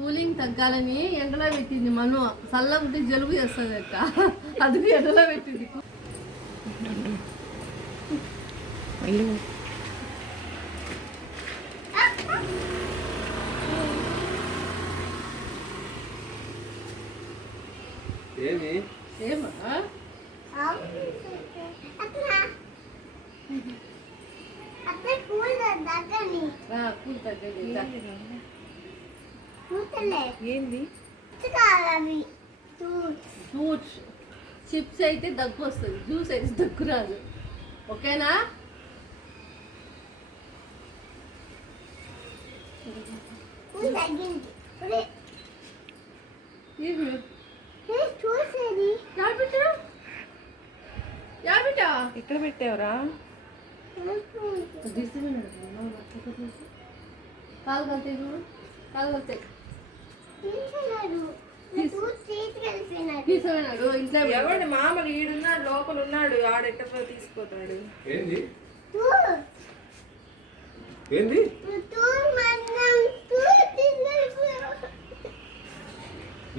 Cooling తగ్గాలని ఎండలో పెట్టింది మను. చల్లగుంటే జలుబు చేస్తుంది అక్క, అది ఎండలో పెట్టింది. ఏమా ఏంది ఫ్రూట్స్ చిప్స్ అయితే దగ్గు వస్తుంది, జ్యూస్ అయితే దగ్గు రాదు. ఓకేనా? ఎక్కడ పెట్టావురా? కాలు కలితే చూడు, కాలు కలితే తీసుకున్నాడు. ఇంట్లో ఎవడు మామూలు ఈడున్నాడు, లోపల ఉన్నాడు, ఆడెట్ట తీసుకుపోతాడు. ఏంది ఏంది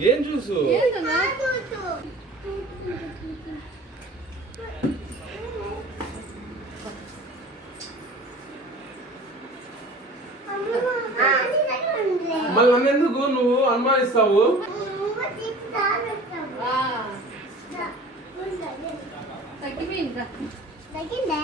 ఏం చూసు? మళ్ళీ నన్నెందుకు నువ్వు అనుమానిస్తావు? తగ్గిపోయిందా? తగ్గిందా?